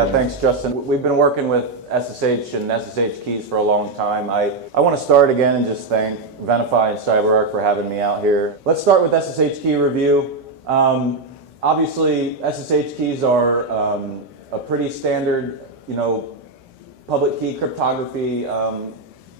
Yeah, thanks, Justin. We've been working with SSH and SSH keys for a long time. I want to start again and just thank Venafi and CyberArk for having me out here. Let's start with SSH key review. Obviously, SSH keys are a pretty standard, public key cryptography,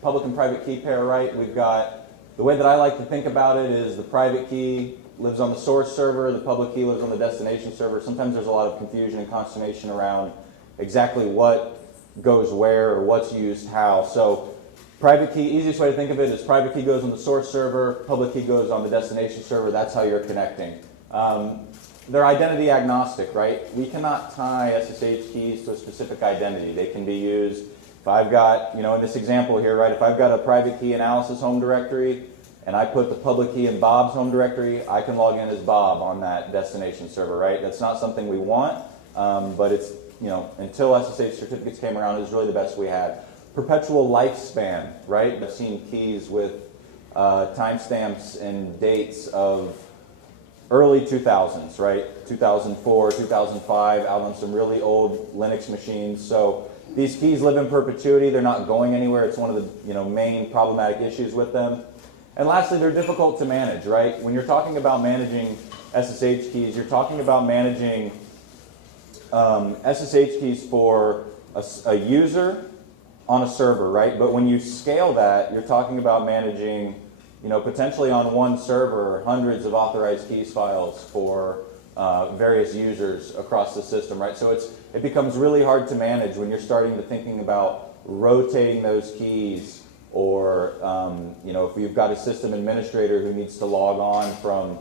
public and private key pair, right? We've got, the way that I like to think about it is the private key lives on the source server, the public key lives on the destination server. Sometimes there's a lot of confusion and consternation around exactly what goes where or what's used how. So private key, easiest way to think of it is private key goes on the source server, public key goes on the destination server. That's how you're connecting. They're identity agnostic, right? We cannot tie SSH keys to a specific identity. They can be used, if I've got, in this example here, right, if I've got a private key in Alice's home directory, and I put the public key in Bob's home directory, I can log in as Bob on that destination server, right? That's not something we want, but it's, until SSH certificates came around, it was really the best we had. Perpetual lifespan, right? I've seen keys with timestamps and dates of early 2000s, right? 2004, 2005, out on some really old Linux machines. So these keys live in perpetuity. They're not going anywhere. It's one of the main problematic issues with them. And lastly, they're difficult to manage, right? When you're talking about managing SSH keys, you're talking about managing SSH keys for a user on a server, right? But when you scale that, you're talking about managing, potentially on one server, hundreds of authorized keys files for various users across the system, right? So it becomes really hard to manage when you're starting to thinking about rotating those keys, or if you've got a system administrator who needs to log on from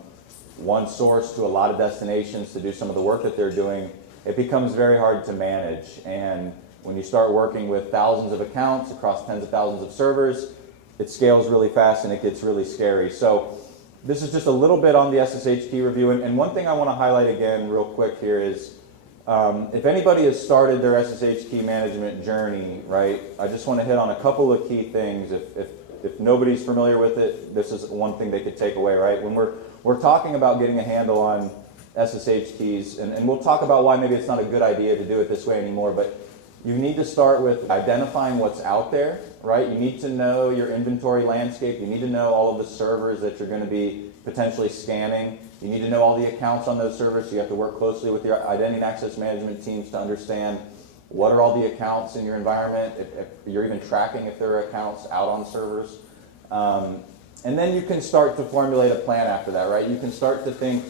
one source to a lot of destinations to do some of the work that they're doing, it becomes very hard to manage. And when you start working with thousands of accounts across tens of thousands of servers, it scales really fast and it gets really scary. So this is just a little bit on the SSH key review. And one thing I want to highlight again real quick here is, if anybody has started their SSH key management journey, right, I just want to hit on a couple of key things. If nobody's familiar with it, this is one thing they could take away, right? When we're talking about getting a handle on SSH keys, and we'll talk about why maybe it's not a good idea to do it this way anymore, but you need to start with identifying what's out there, right? You need to know your inventory landscape. You need to know all of the servers that you're going to be potentially scanning. You need to know all the accounts on those servers, so you have to work closely with your identity and access management teams to understand what are all the accounts in your environment, if you're even tracking if there are accounts out on servers. And then you can start to formulate a plan after that, right? You can start to think,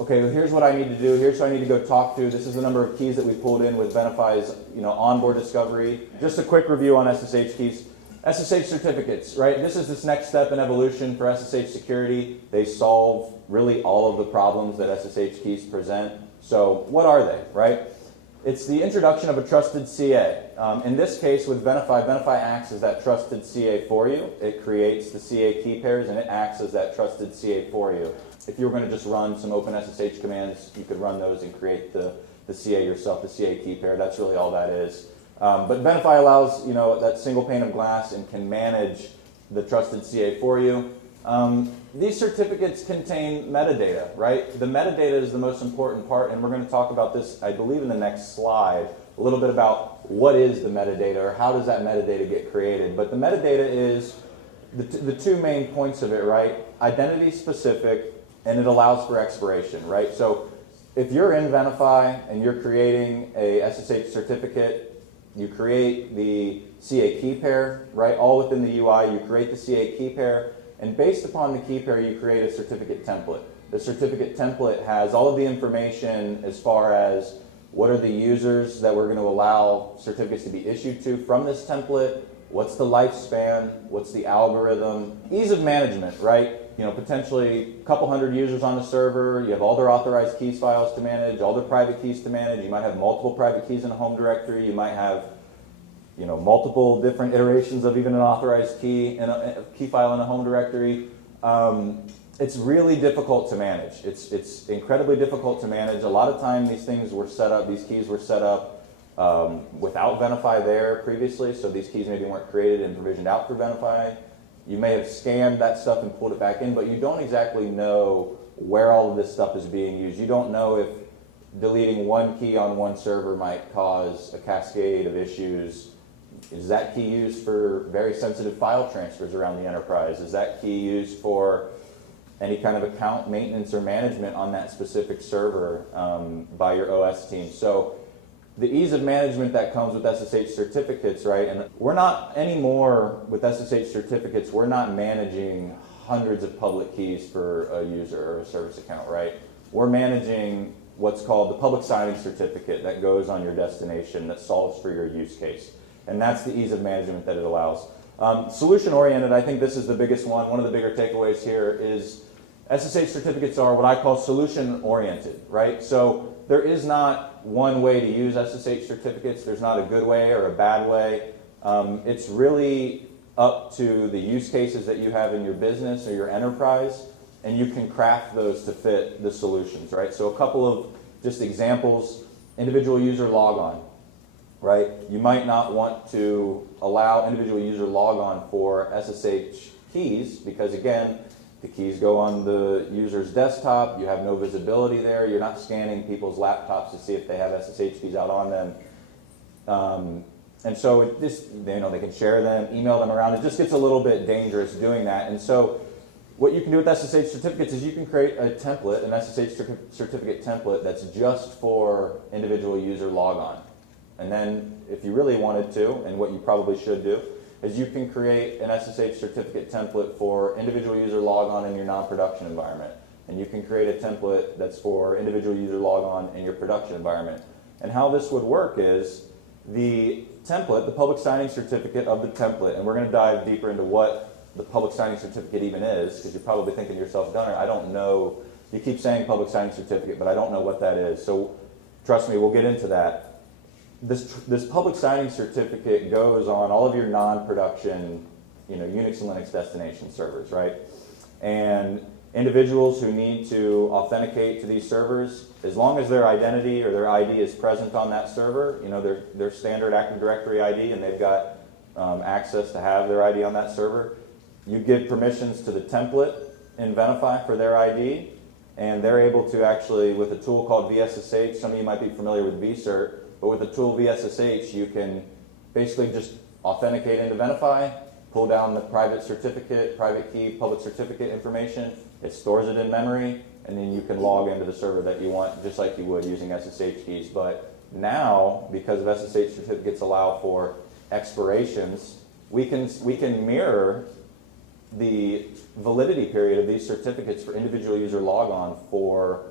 okay, well, here's what I need to do, here's who I need to go talk to, this is the number of keys that we pulled in with Venafi's onboard discovery. Just a quick review on SSH keys. SSH certificates, right? This is this next step in evolution for SSH security. They solve really all of the problems that SSH keys present. So what are they, right? It's the introduction of a trusted CA. In this case with Venafi, Venafi acts as that trusted CA for you. It creates the CA key pairs and it acts as that trusted CA for you. If you were going to just run some open SSH commands, you could run those and create the CA yourself, the CA key pair. That's really all that is. But Venafi allows that single pane of glass and can manage the trusted CA for you. These certificates contain metadata, right? The metadata is the most important part, and we're going to talk about this, I believe, in the next slide, a little bit about what is the metadata or how does that metadata get created. But the metadata is the two main points of it, right? Identity specific, and it allows for expiration, right? So if you're in Venafi and you're creating a SSH certificate, you create the CA key pair, right? All within the UI, you create the CA key pair, and based upon the key pair, you create a certificate template. The certificate template has all of the information as far as what are the users that we're going to allow certificates to be issued to from this template, what's the lifespan, what's the algorithm, ease of management, right? Potentially a couple hundred users on the server, you have all their authorized keys files to manage, all their private keys to manage, you might have multiple private keys in a home directory, you might have multiple different iterations of even an authorized key in a key file in a home directory. It's really difficult to manage. It's incredibly difficult to manage. A lot of time these things were set up, these keys were set up without Venafi there previously, so these keys maybe weren't created and provisioned out for Venafi. You may have scanned that stuff and pulled it back in, but you don't exactly know where all of this stuff is being used. You don't know if deleting one key on one server might cause a cascade of issues. Is that key used for very sensitive file transfers around the enterprise? Is that key used for any kind of account maintenance or management on that specific server by your OS team? So the ease of management that comes with SSH certificates, right? And we're not anymore with SSH certificates, we're not managing hundreds of public keys for a user or a service account, right? We're managing what's called the public signing certificate that goes on your destination that solves for your use case. And that's the ease of management that it allows. Solution-oriented, I think this is the biggest one. One of the bigger takeaways here is SSH certificates are what I call solution-oriented, right? So there is not one way to use SSH certificates. There's not a good way or a bad way. It's really up to the use cases that you have in your business or your enterprise, and you can craft those to fit the solutions, right? So a couple of just examples, individual user logon, right? You might not want to allow individual user logon for SSH keys because, again, the keys go on the user's desktop, you have no visibility there, you're not scanning people's laptops to see if they have SSH keys out on them. And so it just, they can share them, email them around. It just gets a little bit dangerous doing that. And so what you can do with SSH certificates is you can create a template, an SSH certificate template that's just for individual user logon. And then if you really wanted to, and what you probably should do, is you can create an SSH certificate template for individual user logon in your non-production environment. And you can create a template that's for individual user logon in your production environment. And how this would work is the template, the public signing certificate of the template, and we're going to dive deeper into what the public signing certificate even is, because you're probably thinking to yourself, Gunnar, I don't know, you keep saying public signing certificate, but I don't know what that is. So trust me, we'll get into that. This public signing certificate goes on all of your non-production, Unix and Linux destination servers, right? And individuals who need to authenticate to these servers, as long as their identity or their ID is present on that server, their standard Active Directory ID, and they've got access to have their ID on that server, you give permissions to the template in Venafi for their ID, and they're able to actually, with a tool called vSSH, some of you might be familiar with vCert, but with the tool vSSH, you can basically just authenticate into Venafi, pull down the private certificate, private key, public certificate information, it stores it in memory, and then you can log into the server that you want, just like you would using SSH keys. But now, because of SSH certificates allow for expirations, we can mirror the validity period of these certificates for individual user logon for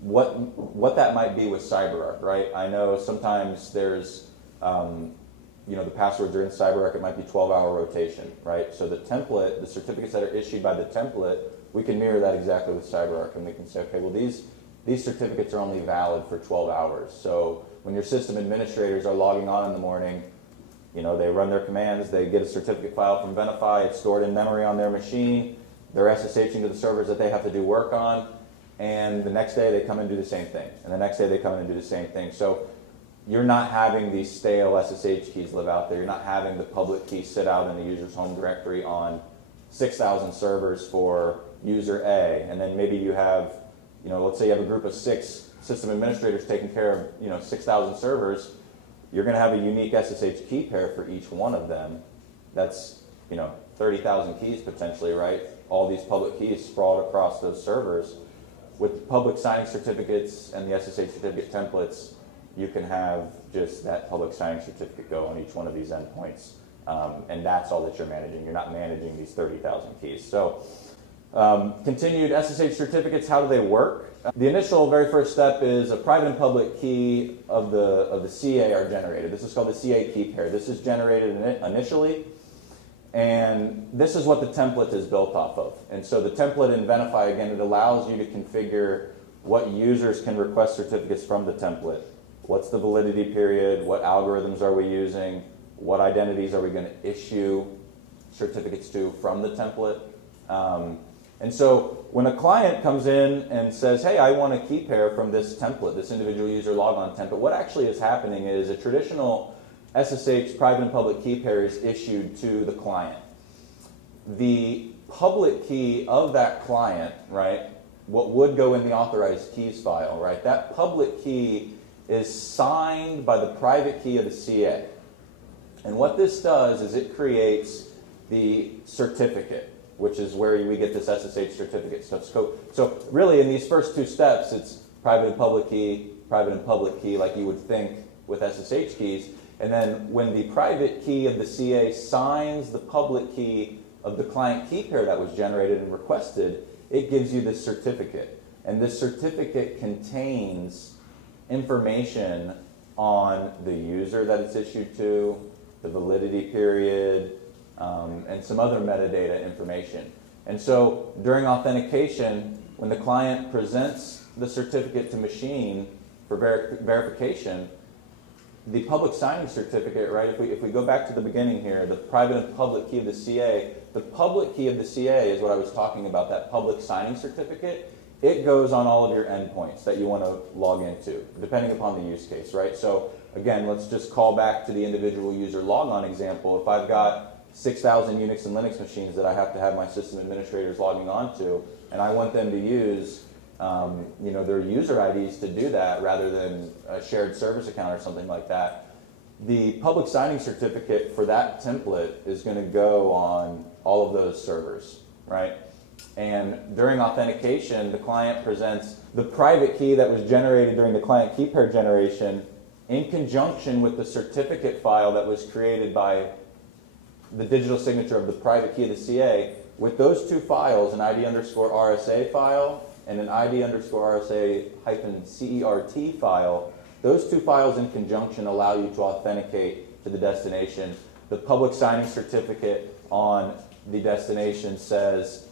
what that might be with CyberArk, right? I know sometimes there's, the passwords are in CyberArk, it might be 12-hour rotation, right? So the template, the certificates that are issued by the template, we can mirror that exactly with CyberArk, and we can say, okay, well, these certificates are only valid for 12 hours. So when your system administrators are logging on in the morning, they run their commands, they get a certificate file from Venafi, it's stored in memory on their machine, they're SSHing to the servers that they have to do work on, and the next day they come and do the same thing, and the next day they come in and do the same thing. So you're not having these stale SSH keys live out there. You're not having the public key sit out in the user's home directory on 6,000 servers for user A, and then maybe you have, let's say you have a group of 6 system administrators taking care of, 6,000 servers. You're going to have a unique SSH key pair for each one of them. That's, 30,000 keys potentially, right? All these public keys sprawled across those servers. With public signing certificates and the SSH certificate templates, you can have just that public signing certificate go on each one of these endpoints. And that's all that you're managing. You're not managing these 30,000 keys. So continued SSH certificates, how do they work? The initial very first step is a private and public key of the CA are generated. This is called the CA key pair. This is generated initially, and this is what the template is built off of. And so the template in Venafi, again, it allows you to configure what users can request certificates from the template. What's the validity period? What algorithms are we using? What identities are we going to issue certificates to from the template? And so when a client comes in and says, hey, I want a key pair from this template, this individual user logon template, what actually is happening is a traditional SSH private and public key pair is issued to the client. The public key of that client, right, what would go in the authorized keys file, right? That public key is signed by the private key of the CA. And what this does is it creates the certificate, which is where we get this SSH certificate stuff. So really in these first two steps, it's private and public key, like you would think with SSH keys. And then when the private key of the CA signs the public key of the client key pair that was generated and requested, it gives you this certificate. And this certificate contains information on the user that it's issued to, the validity period, and some other metadata information. And so during authentication, when the client presents the certificate to machine for verification, the public signing certificate, right, if we go back to the beginning here, the private and public key of the CA, the public key of the CA is what I was talking about, that public signing certificate. It goes on all of your endpoints that you want to log into, depending upon the use case, right? So again, let's just call back to the individual user logon example. If I've got 6,000 Unix and Linux machines that I have to have my system administrators logging on to, and I want them to use their user IDs to do that rather than a shared service account or something like that, the public signing certificate for that template is going to go on all of those servers, right? And during authentication, the client presents the private key that was generated during the client key pair generation in conjunction with the certificate file that was created by the digital signature of the private key of the CA. With those two files, an ID_RSA file and an ID_RSA-CERT file, those two files in conjunction allow you to authenticate to the destination. The public signing certificate on the destination says,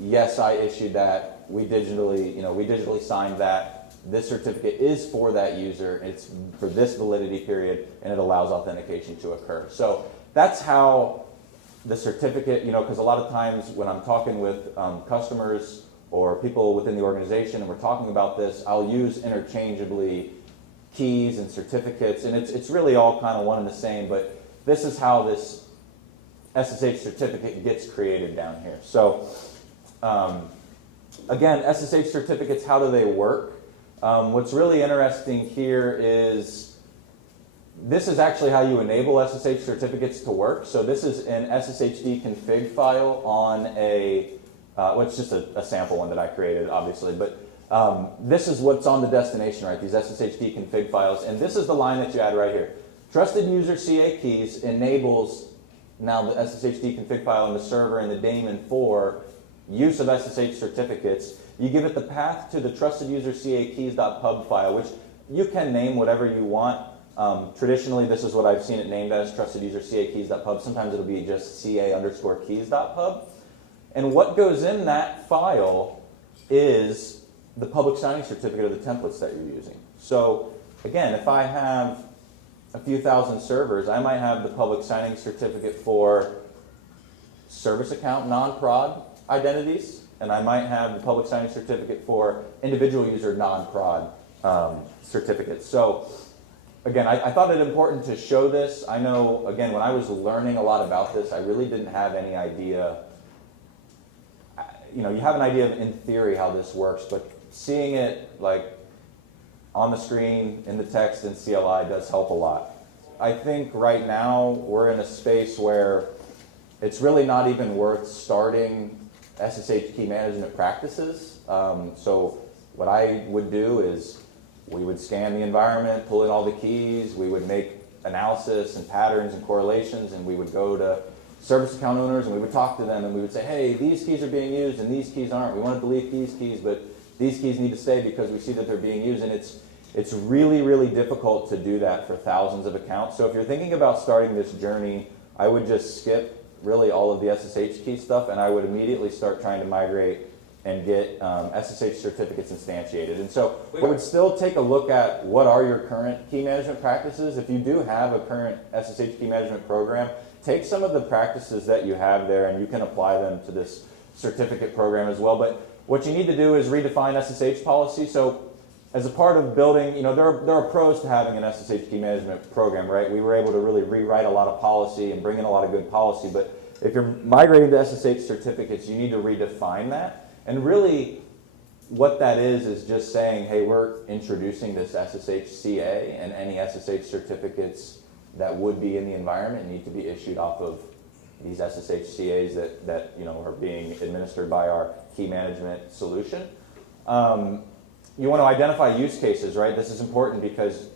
yes, I issued that. We digitally signed that. This certificate is for that user. It's for this validity period, and it allows authentication to occur. So that's how the certificate, because a lot of times when I'm talking with customers or people within the organization and we're talking about this, I'll use interchangeably keys and certificates, and it's really all kind of one and the same, but this is how this SSH certificate gets created down here. So again, SSH certificates, how do they work? What's really interesting here is this is actually how you enable SSH certificates to work. So this is an SSHD config file on it's just a sample one that I created, obviously, but this is what's on the destination, right? These SSHD config files, and this is the line that you add right here. Trusted user CA keys enables now the SSHD config file on the server and the daemon for use of SSH certificates. You give it the path to the trusted user CA keys.pub file, which you can name whatever you want. Traditionally, this is what I've seen it named as, trusted user CA keys.pub. Sometimes it'll be just CA_keys.pub. And what goes in that file is the public signing certificate of the templates that you're using. So again, if I have a few thousand servers, I might have the public signing certificate for service account non-prod identities, and I might have the public signing certificate for individual user non-prod certificates. So again, I thought it important to show this. I know, again, when I was learning a lot about this, I really didn't have any idea. You have an idea of, in theory, how this works, but seeing it like on the screen, in the text, in CLI does help a lot. I think right now we're in a space where it's really not even worth starting SSH key management practices. So what I would do is we would scan the environment, pull in all the keys, we would make analysis and patterns and correlations, and we would go to service account owners and we would talk to them and we would say, hey, these keys are being used and these keys aren't. We want to delete these keys, but these keys need to stay because we see that they're being used. And it's really, really difficult to do that for thousands of accounts. So if you're thinking about starting this journey, I would just skip really all of the SSH key stuff, and I would immediately start trying to migrate and get SSH certificates instantiated. And so I would still take a look at what are your current key management practices. If you do have a current SSH key management program, take some of the practices that you have there and you can apply them to this certificate program as well. But what you need to do is redefine SSH policy. So as a part of building, there are pros to having an SSH key management program, right? We were able to really rewrite a lot of policy and bring in a lot of good policy, but if you're migrating to SSH certificates, you need to redefine that. And really, what that is just saying, hey, we're introducing this SSH CA, and any SSH certificates that would be in the environment need to be issued off of these SSH CAs that are being administered by our key management solution. You want to identify use cases, right? This is important because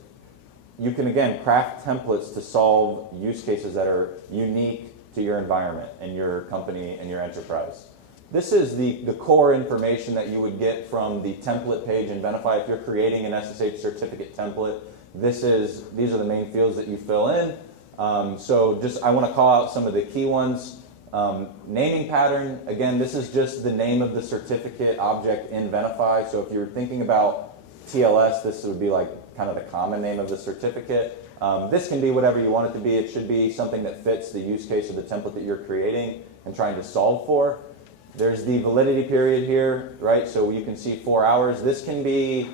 you can, again, craft templates to solve use cases that are unique to your environment and your company and your enterprise. This is the core information that you would get from the template page in Venafi. If you're creating an SSH certificate template, these are the main fields that you fill in. So I want to call out some of the key ones. Naming pattern, again, this is just the name of the certificate object in Venafi. So if you're thinking about TLS, this would be like kind of the common name of the certificate. This can be whatever you want it to be. It should be something that fits the use case of the template that you're creating and trying to solve for. There's the validity period here, right? So you can see 4 hours. This can be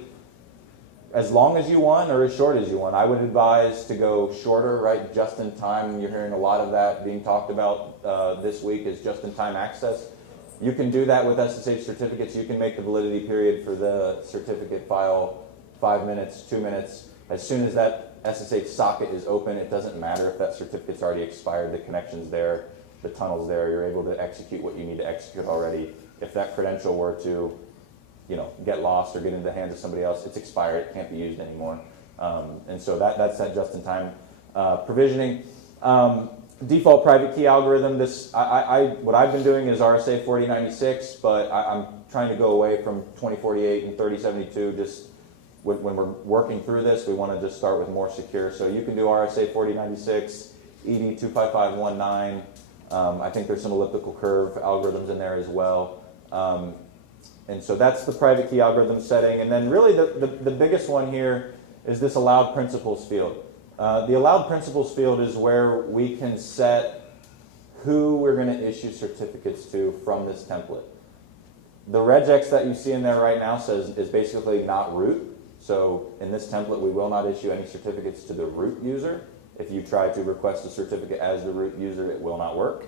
as long as you want or as short as you want. I would advise to go shorter, right? Just in time. You're hearing a lot of that being talked about this week is just in time access. You can do that with SSH certificates. You can make the validity period for the certificate file 5 minutes, 2 minutes. As soon as that SSH socket is open, it doesn't matter if that certificate's already expired, the connection's there, the tunnel's there, you're able to execute what you need to execute already. If that credential were to get lost or get into the hands of somebody else, it's expired, it can't be used anymore. And so that's that just-in-time provisioning. Default private key algorithm, what I've been doing is RSA 4096, but I'm trying to go away from 2048 and 3072. Just when we're working through this, we want to just start with more secure. So you can do RSA 4096, ED 25519. I think there's some elliptical curve algorithms in there as well. And so that's the private key algorithm setting. And then really the biggest one here is this allowed principals field. The allowed principals field is where we can set who we're going to issue certificates to from this template. The regex that you see in there right now is basically not root. So in this template, we will not issue any certificates to the root user. If you try to request a certificate as the root user, it will not work.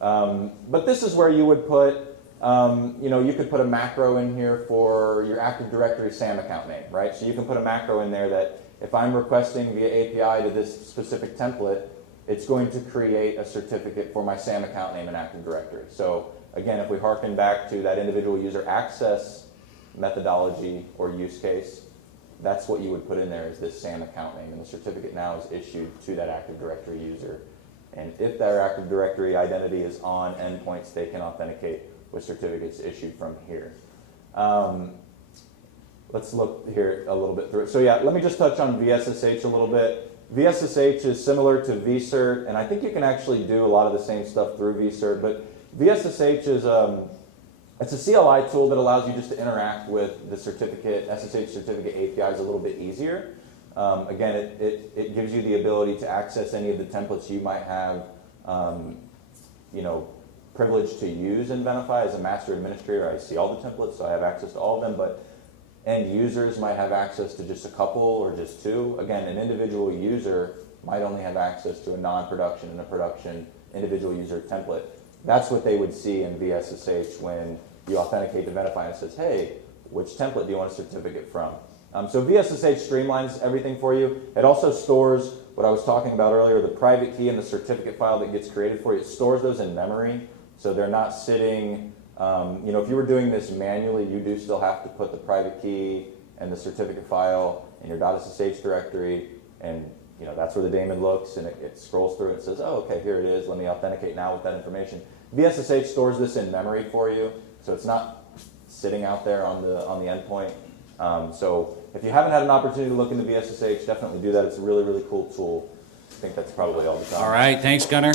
But this is where you would put, you could put a macro in here for your Active Directory SAM account name, right? So you can put a macro in there that if I'm requesting via API to this specific template, it's going to create a certificate for my SAM account name in Active Directory. So again, if we harken back to that individual user access methodology or use case, that's what you would put in there is this SAM account name, and the certificate now is issued to that Active Directory user. And if their Active Directory identity is on endpoints, they can authenticate with certificates issued from here. Let's look here a little bit through it. So yeah, let me just touch on vSSH a little bit. vSSH is similar to vcert, and I think you can actually do a lot of the same stuff through vcert, but vSSH is it's a CLI tool that allows you just to interact with the SSH certificate APIs a little bit easier. Again, it gives you the ability to access any of the templates you might have, privilege to use in Venafi. As a master administrator, I see all the templates, so I have access to all of them, but end users might have access to just a couple or just two. Again, an individual user might only have access to a non-production and a production individual user template. That's what they would see in vSSH when you authenticate to Venafi and it says, hey, which template do you want a certificate from? So vSSH streamlines everything for you. It also stores what I was talking about earlier, the private key and the certificate file that gets created for you. It stores those in memory, so they're not sitting, if you were doing this manually, you do still have to put the private key and the certificate file in your .ssh directory, and that's where the daemon looks, and it scrolls through it and says, oh, okay, here it is. Let me authenticate now with that information. vSSH stores this in memory for you, so it's not sitting out there on the endpoint. So if you haven't had an opportunity to look into vSSH, definitely do that. It's a really, really cool tool. I think that's probably all the time. All right, thanks, Gunnar.